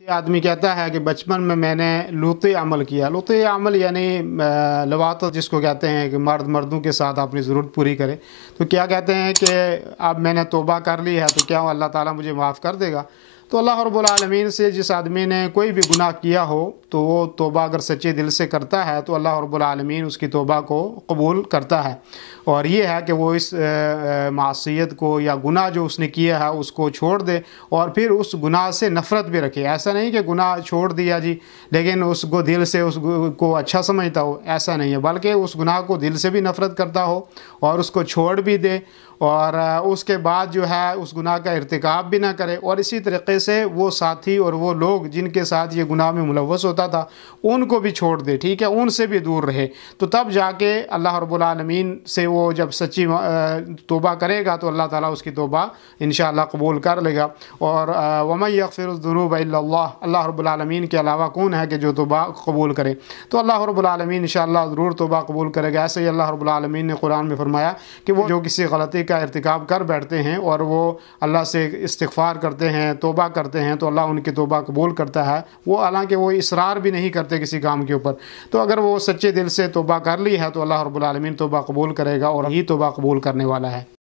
یہ آدمی کہتا ہے کہ بچپن میں نے لوطی عمل کیا۔ لوطی عمل یعنی لواطت جس کو کہتے ہیں کہ مرد مردوں کے ساتھ اپنی ضرورت پوری کرے۔ تو کیا کہتے ہیں کہ اب میں نے توبہ کر لی ہے تو کیا اللہ تعالیٰ مجھے معاف کر دے گا؟ تو اللہ رب العالمین سے جس آدمی نے کوئی بھی گناہ کیا ہو تو وہ توبہ اگر سچے دل سے کرتا ہے تو اللہ رب العالمین اس کی توبہ کو قبول کرتا ہے، اور یہ ہے کہ وہ اس معصیت کو یا گناہ جو اس نے کیا ہے اس کو چھوڑ دے، اور پھر اس گناہ سے نفرت بھی رکھے۔ ایسا نہیں کہ گناہ چھوڑ دیا جی لیکن اس کو دل سے اس کو اچھا سمجھتا ہو، ایسا نہیں ہے، بلکہ اس گناہ کو دل سے بھی نفرت کرتا ہو اور اس کو چھوڑ بھی دے، اور اس کے بعد جو ہے اس گناہ کا ارتکاب بھی نہ کرے، اور اسی طریقے سے وہ ساتھی اور وہ لوگ جن کے ساتھ یہ گناہ میں ملوث ہوتا تھا ان کو بھی چھوڑ دے، ٹھیک ہے، ان سے بھی دور رہے۔ تو تب جا کے اللہ رب العالمین سے وہ جب سچی توبہ کرے گا تو اللہ تعالیٰ اس کی توبہ انشاءاللہ قبول کر لے گا۔ اور وَمَن يَغْفِرُ الذُّنُوبَ إِلَّا اللَّهُ، اللہ رب العالمین کے علاوہ کون ہے کہ جو توبہ قبول کرے؟ تو اللہ رب العالمین انشاءاللہ ضرور توبہ قبول کرے گا۔ ایسے ہی اللہ رب العالمین نے قرآن میں فرمایا کہ وہ جو کسی غلطی کا ارتکاب کر بیٹھتے ہیں اور وہ اللہ سے استغفار کرتے ہیں، توبہ کرتے ہیں، تو اللہ ان کی توبہ قبول کرتا ہے، وہ حالانکہ وہ اصرار بھی نہیں کرتے کسی کام کے اوپر۔ تو اگر وہ سچے دل سے توبہ کر لی ہے تو اللہ رب العالمین توبہ قبول کرے گا، اور یہی توبہ قبول کرنے والا ہے۔